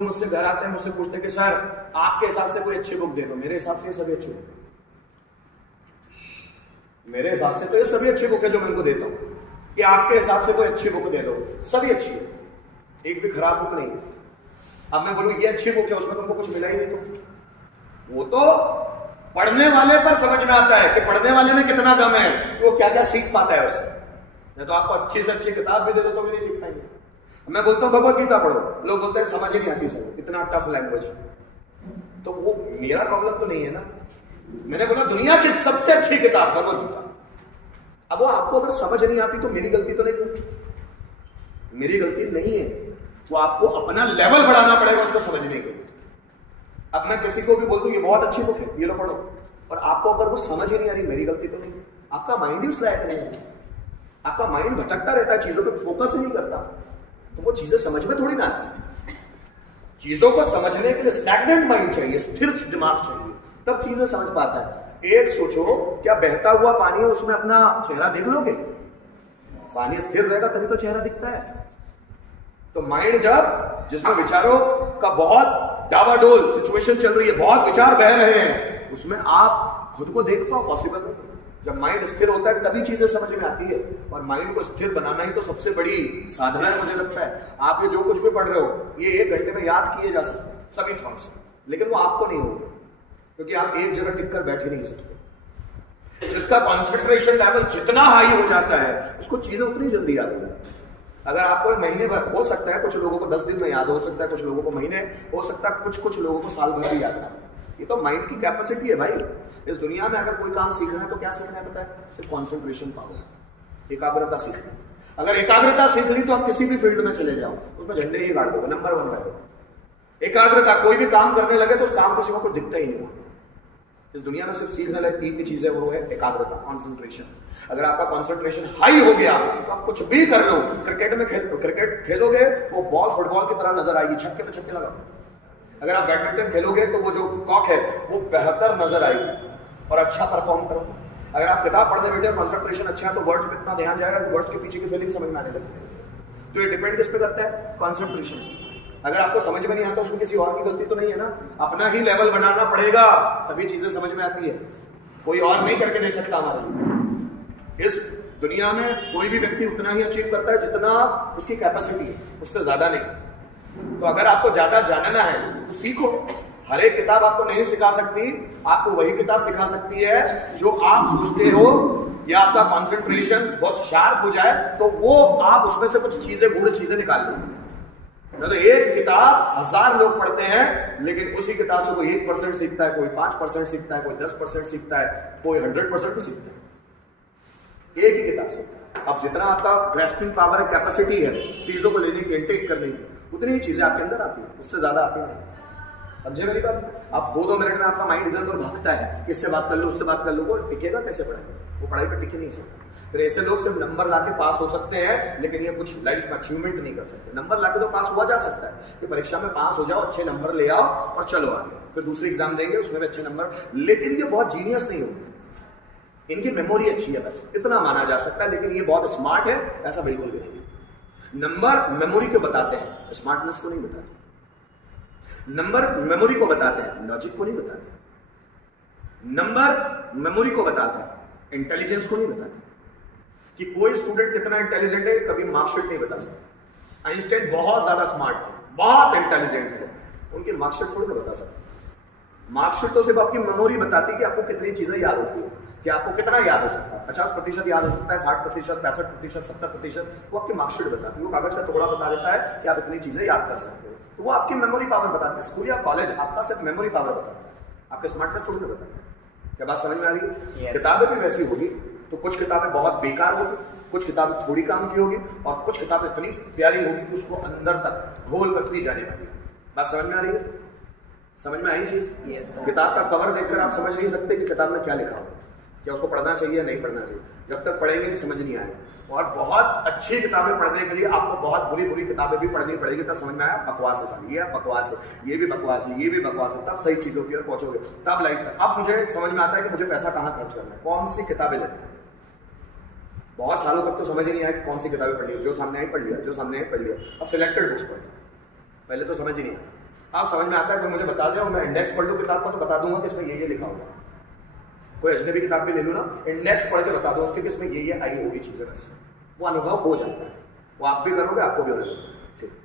मुझसे घर आते हैं, मुझसे पूछते हैं कि सर आपके हिसाब से कोई अच्छी बुक दे दो। मेरे हिसाब से ये सभी अच्छी बुक, मेरे हिसाब से तो ये सभी अच्छी बुक है जो मैं इनको देता हूं। कि आपके हिसाब से कोई अच्छी बुक दे दो, सभी अच्छी है, एक भी खराब बुक नहीं है। अब मैं बोलूं ये अच्छी बुक है, उसमें तुमको कुछ मिला ही नहीं, तो वो तो पढ़ने वाले पर समझ में आता है कि पढ़ने वाले में कितना दम है, वो क्या क्या सीख पाता है उससे। नहीं तो आपको अच्छी से अच्छी किताब भी दे दो तो भी नहीं सीख पाएंगे। मैं बोलता हूं भगवत गीता पढ़ो, लोग बोलते हैं समझ ही नहीं आती सर, इतना टफ लैंग्वेज। तो वो मेरा प्रॉब्लम तो नहीं है ना। मैंने बोला दुनिया की सबसे अच्छी किताब भगवत गीता। अब वो आपको अगर समझ नहीं आती तो मेरी गलती तो नहीं है, मेरी गलती नहीं है, वो आपको अपना लेवल बढ़ाना पड़ेगा उसको समझने के लिए। अब मैं किसी को भी बोल दूं ये बहुत अच्छी बुक है, ये लो पढ़ो, और आपको अगर वो समझ ही नहीं आ रही, मेरी गलती तो नहीं है। आपका माइंड ही उस लायक नहीं है, आपका माइंड भटकता रहता है, चीजों पे फोकस ही नहीं करता, तो वो चीजें समझ में थोड़ी ना आती। चीजों को समझने के लिए स्टैग्नेंट माइंड चाहिए, स्थिर दिमाग चाहिए, तब चीजें समझ पाता है। एक सोचो, क्या बहता हुआ पानी है उसमें अपना चेहरा देख लोगे? पानी स्थिर रहेगा तभी तो चेहरा दिखता है। तो माइंड जब जिसमें विचारों का बहुत डावाडोल सिचुएशन चल रही है, बहुत विचार बह रहे हैं, उसमें आप खुद को देख पाओ, पॉसिबल नहीं। जब माइंड स्थिर होता है तभी चीजें समझ में आती है, और माइंड को स्थिर बनाना ही तो सबसे बड़ी साधना है मुझे लगता है। आप ये जो कुछ भी पढ़ रहे हो ये 1 घंटे में याद किए जा सकते हैं सभी थॉट्स, लेकिन वो आपको नहीं होगा क्योंकि आप एक जगह टिक कर बैठ ही नहीं सकते। जिसका कॉन्सेंट्रेशन लेवल जितना हाई हो जाता है उसको चीजें उतनी जल्दी याद हो जाती है। अगर आपको महीने भर हो सकता है, कुछ लोगों को 10 दिन में याद हो सकता है, कुछ लोगों को महीने हो सकता है, कुछ लोगों को साल भर भी याद है। ये तो माइंड की कैपेसिटी है भाई। इस दुनिया में अगर कोई काम सीखना है तो क्या सीखना है पता है? सिर्फ कॉन्सेंट्रेशन पावर, एकाग्रता सीखना है। अगर एकाग्रता सीख ली तो आप किसी भी फील्ड में चले जाओ, उसमें झंडे ही गाड़ दोगे, नंबर 1 रहोगे। एकाग्रता, कोई भी काम करने लगे तो उस काम को सिवा को दिखता ही नहीं होगा। इस दुनिया में सिर्फ सीखने लगे 3 ही चीजें, वो है एकाग्रता, कॉन्सेंट्रेशन। अगर आपका कॉन्सेंट्रेशन हाई हो गया तो आप कुछ भी कर लो। क्रिकेट खेलोगे वो बॉल फुटबॉल की तरह नजर आएगी, छक्के पे छक्के लगाओ। अगर आप बैडमिंटन खेलोगे तो वो जो कॉक है वो बेहतर नजर आएगी और अच्छा परफॉर्म करो। अगर आप किताब पढ़ने बैठे हो, कॉन्सेंट्रेशन अच्छा है तो वर्ड्स पे इतना ध्यान जाएगा, वर्ड्स के पीछे की फीलिंग समझ में आने लगती है। तो ये डिपेंड किस पे करता है? कॉन्सेंट्रेशन। अगर आपको समझ में नहीं आता उसमें किसी और की गलती तो नहीं है ना, अपना ही लेवल बनाना पड़ेगा तभी चीजें समझ में आती है। कोई और नहीं करके दे सकता हमारे लिए। इस दुनिया में कोई भी व्यक्ति उतना ही अचीव करता है जितना उसकी कैपेसिटी है, उससे ज्यादा नहीं। तो अगर आपको ज्यादा जानना है तो सीखो। हर एक किताब आपको नहीं सिखा सकती, आपको वही किताब सिखा सकती है जो आप सोचते हो, या आपका कॉन्सेंट्रेशन बहुत शार्प हो जाए तो वो आप उसमें से कुछ चीजें, गूढ़ चीजें निकाल लेंगे। तो एक किताब 1000 लोग पढ़ते हैं, लेकिन उसी किताब से कोई 1% सीखता है, कोई 5% सीखता है, कोई 10% सीखता है, कोई 100% भी सीखता है एक ही किताब से। अब जितना आपका ग्रैस्पिंग पावर है, कैपेसिटी है चीजों को लेने की, इंटेक करने की, उतनी ही चीजें आपके अंदर आती है, उससे ज्यादा आती नहीं। समझे मेरी बात? अब 2-2 मिनट में आपका माइंड इधर उधर भागता है, इससे बात कर लो, उससे बात कर लो, वो टिकेगा कैसे? पढ़ाई वो पढ़ाई पे टिक ही नहीं सकता। फिर ऐसे लोग सिर्फ नंबर लाके पास हो सकते हैं, लेकिन ये कुछ लाइफ में अचीवमेंट नहीं कर सकते। नंबर लाके तो पास हुआ जा सकता है कि परीक्षा में पास हो जाओ, अच्छे नंबर ले आओ और चलो आगे, फिर दूसरी एग्जाम देंगे उसमें भी अच्छे नंबर। लेकिन ये बहुत जीनियस नहीं होंगे, इनकी मेमोरी अच्छी है, बस इतना माना जा सकता है। लेकिन ये बहुत स्मार्ट है, ऐसा बिल्कुल भी नहीं है। नंबर मेमोरी को बताते हैं, स्मार्टनेस को नहीं बताते। नंबर मेमोरी को बताते हैं, लॉजिक को नहीं बताते। नंबर मेमोरी को बताते हैं, इंटेलिजेंस को नहीं बताते। कि कोई स्टूडेंट कितना इंटेलिजेंट है कभी मार्कशीट नहीं बता सकता। आइंस्टाइन बहुत ज्यादा स्मार्ट है, बहुत इंटेलिजेंट है, उनकी मार्कशीट थोड़ी ना बता सकता। मार्कशीट तो सिर्फ आपकी मेमोरी बताती है कि आपको कितनी चीजें याद होती है, कि आपको कितना याद हो सकता है। 50% याद हो सकता है, 60%, 65%, 70%, वो आपकी मार्कशीट बताती है। वो कागज का टुकड़ा बता देता है कि आप इतनी चीजें याद कर सकते हो, तो वो आपकी मेमोरी पावर बताती है। स्कूल या कॉलेज आपका सिर्फ मेमोरी पावर बताता है, आपके स्मार्टनेस थोड़ी ना बताता है। क्या बात समझ में आ रही है? किताबें भी वैसी होगी, तो कुछ किताबें बहुत बेकार होगी, कुछ किताबें थोड़ी काम की होगी, और कुछ किताबें इतनी प्यारी होगी कि उसको अंदर तक घोल कर दी जाने वाली है। बात समझ में आ रही है? समझ में आई चीज? किताब का कवर देखकर आप समझ नहीं सकते कि किताब में क्या लिखा हो, क्या उसको पढ़ना चाहिए या नहीं पढ़ना चाहिए। जब तक पढ़ेंगे भी समझ नहीं आएगा। और बहुत अच्छी किताबें पढ़ने के लिए आपको बहुत बुरी बुरी किताबें भी पढ़नी पड़ेगी, तब समझ में आया बकवास है सारी, ये बकवास है, ये भी बकवास है, ये भी बकवास है, तब सही चीजों की ओर पहुंचोगे, तब लाइफ में। अब मुझे समझ में आता है कि मुझे पैसा कहाँ खर्च करना है, कौन सी किताबें लेनी। बहुत सालों तक तो समझ ही नहीं आया कि कौन सी किताबें पढ़ ली, जो सामने आई पढ़ लिया, जो सामने आई पढ़ लिया। अब सिलेक्टेड बुक्स पढ़, पहले तो समझ ही नहीं आता। आप समझ में आता है, कोई मुझे बता दे और मैं इंडेक्स पढ़ लूँ किताब का तो बता दूंगा कि इसमें ये लिखा होगा। कोई अजनबी किताब भी ले लूँ ना, इंडेक्स पढ़ के बता दो उसके कि इसमें ये आई होगी चीजें, बस वो अनुभव हो जाता है। वो आप भी करोगे, आपको भी हो जाएगा। ठीक।